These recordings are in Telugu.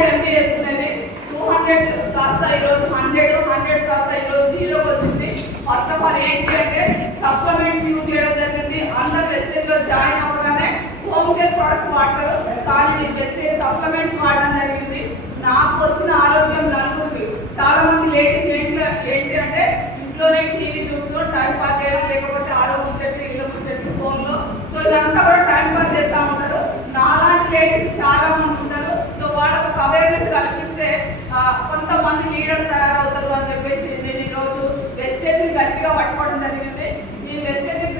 200 MB వేసుకునేది 200 కాస్త ఈరోజు 100 కాస్త ఈరోజు 0 వచ్చింది. ఫస్ట్ ఆఫ్ ఆల్ ఏంటి అంటే సప్లిమెంట్స్ యూజ్ చేయడం జరిగింది. అందరు వెస్టేజ్ లో జాయిన్ అవ్వగానే హోమ్ కేర్ ప్రొడక్ట్స్ వాడతారు, కానీ నేను వెస్టేజ్ సప్లిమెంట్స్ వాడడం జరిగింది. నాకు వచ్చిన ఆరోగ్యం నలుగురికి. చాలా మంది లేడీస్ ఏంటి అంటే ఇంట్లోనే టీవీ చూస్తూ టైం పాస్ చేయడం, లేకపోతే ఆరోగ్య చెట్టు ఇళ్ళ చెట్టు ఫోన్లో, సో ఇదంతా కూడా టైం పాస్ చేస్తూ ఉంటారు. నాలాంటి లేడీస్ చాలా మంది ఉంటారు. సో వాళ్ళకు ఒక అవేర్నెస్ కల్పిస్తే కొంతమంది లీడర్స్ తయారవుతారు అని చెప్పేసి నేను ఈరోజు వెస్టేజ్ని గట్టిగా పట్టుకోవడం జరిగింది. ఈ వెస్టేజ్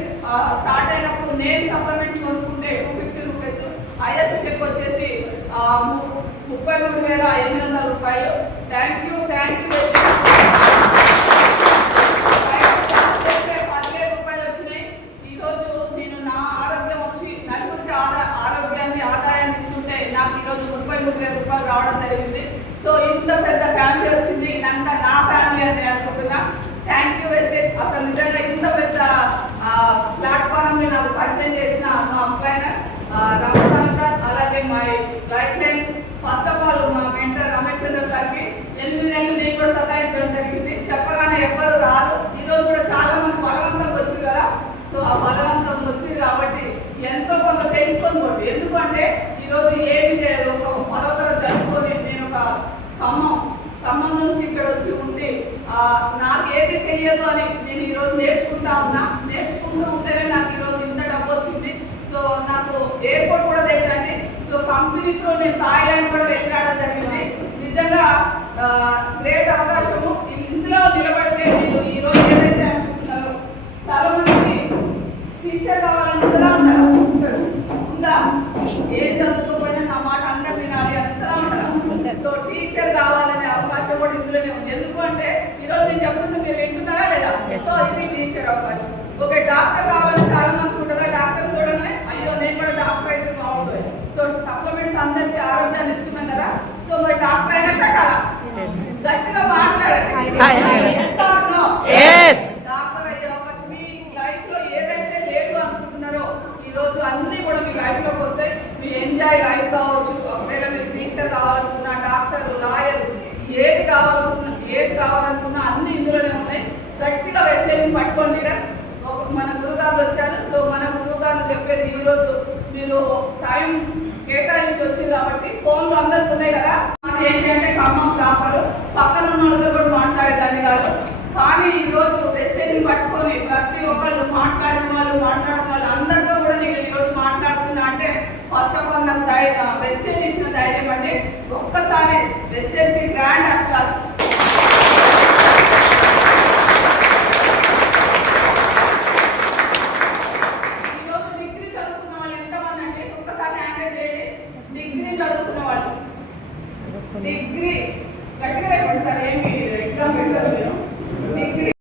స్టార్ట్ అయినప్పుడు నేను సప్లిమెంట్స్ కొనుక్కుంటే 250 రూపీస్, హైయెస్ట్ చెక్ వచ్చేసి 33,800 రూపాయలు. Thank you wastage. 10,000 రూపాయలు వచ్చినాయి. ఈరోజు నేను నా ఆరోగ్యం వచ్చి నలుగురికి ఆదాయాన్ని ఇస్తుంటే నాకు ఈరోజు 33,000 రూపాయలు రావడం జరిగింది. సో ఇంత పెద్ద ఫ్యామిలీ వచ్చింది, ఇదంతా నా ఫ్యామిలీ అని అనుకుంటున్నా. Thank you wastage. అసలు నిజంగా ఇంత పెద్ద ప్లాట్ఫామ్ని నాకు పరిచయం చేసిన మా ఎంప్లాయర్ రామస్వామి సార్, అలాగే మా life lines, first of all మా మెంటర్ రమేష్ చంద్ర సార్కి 8 నెలలు నేను కూడా సతాయించడం జరిగింది. చెప్పగానే ఎవ్వరు రారు. ఈరోజు కూడా చాలా మంది బలవంతంగా వచ్చారు కదా. సో ఆ బలవంతం వచ్చింది కాబట్టి ఎంతో కొంత తెలుసుకొని పోటీ. ఎందుకంటే ఈరోజు ఏమి తెలియదు. ఒక 10వ తరగతి చదువుకొని నేను ఒక ఖమ్మం నుంచి ఇక్కడ వచ్చి ఉండి నాకు ఏది తెలియదు అని నేను ఈరోజు నేర్చుకుంటూ ఉంటేనే నాకు ఈరోజు ఇంత డబ్బు వచ్చింది. సో నాకు ఎయిర్పోర్ట్ కూడా తెలియదండి. సో కంపెనీతో నేను థాయిలాండ్ కూడా వెళ్ళి రావడం జరిగింది. నిజంగా గ్రేట్ అవకాశము. ఇందులో నిలబడితే మీరు ఈరోజు ఏదైతే అనుకుంటున్నారో, చాలా మందికి టీచర్ కావాలనుకుంటా ఉంటారు. ఉందా? ఏం చదువుకోపోయినా నా మాట అందరు వినాలి అంతా ఉంటారు. సో టీచర్ కావాలనే అవకాశం కూడా ఇందులోనే ఉంది. ఎందుకంటే ఈరోజు నేను చెప్తుంది మీరు వింటున్నారా లేదా? సో ఇది టీచర్ అవకాశం. ఒక డాక్టర్ కావాలని చాలా మంది ఉంటారా, డాక్టర్ చూడగానే అయ్యో నేను కూడా డాక్టర్ అయితే బాగుంటుంది. సో సప్లిమెంట్స్ అందరికీ ఆరోగ్యాన్ని ఇస్తున్నాం కదా. సో మరి డాక్టర్ అయినట్ట కదా, గట్టిగా మాట్లాడండి. డాక్టర్ అయ్యే అవకాశం మీ లైఫ్ లో ఏదైతే లేదు అనుకుంటున్నారో ఈరోజు అన్ని కూడా మీ లైఫ్ లోకి వస్తాయి. మీ ఎంజాయ్ లైఫ్ కావచ్చు. ఒకవేళ మీరు టీచర్ కావాలనుకున్నా, డాక్టర్, లాయర్, ఏది కావాలనుకున్నా అన్ని ఇందులోనే ఉన్నాయి. గట్టిగా వెస్టేజ్ పట్టుకోండి. మన గురుగారు వచ్చారు. సో మన గురుగారు చెప్పేది ఈరోజు మీరు టైం కేటాయించి వచ్చింది కాబట్టి ఫోన్లు అందరికి ఉన్నాయి కదా. అది ఏంటంటే ఖమ్మం ప్రాపర్, పక్కన ఉన్న వాళ్ళతో కూడా మాట్లాడేదాన్ని కాదు. కానీ ఈరోజు వెస్టేజ్ని పట్టుకొని ప్రతి ఒక్కళ్ళు మాట్లాడిన వాళ్ళు అందరితో కూడా నేను ఈరోజు మాట్లాడుతున్నా అంటే ఫస్ట్ ఆఫ్ ఆల్ నాకు వెస్టేజ్ ఇచ్చిన ధైర్యం అండి. ఒక్కసారి వెస్టేజ్కి గ్రాండ్ అప్లాస్. ఈరోజు డిగ్రీ చదువుకున్న వాళ్ళు ఎంతమంది అంటే ఒక్కసారి హ్యాండిల్ చేయండి. డిగ్రీ చదువుకున్న వాళ్ళు, డిగ్రీ గట్టిగా చెప్పండి సార్. ఏమి ఎగ్జామ్ పెట్టారు మీరు?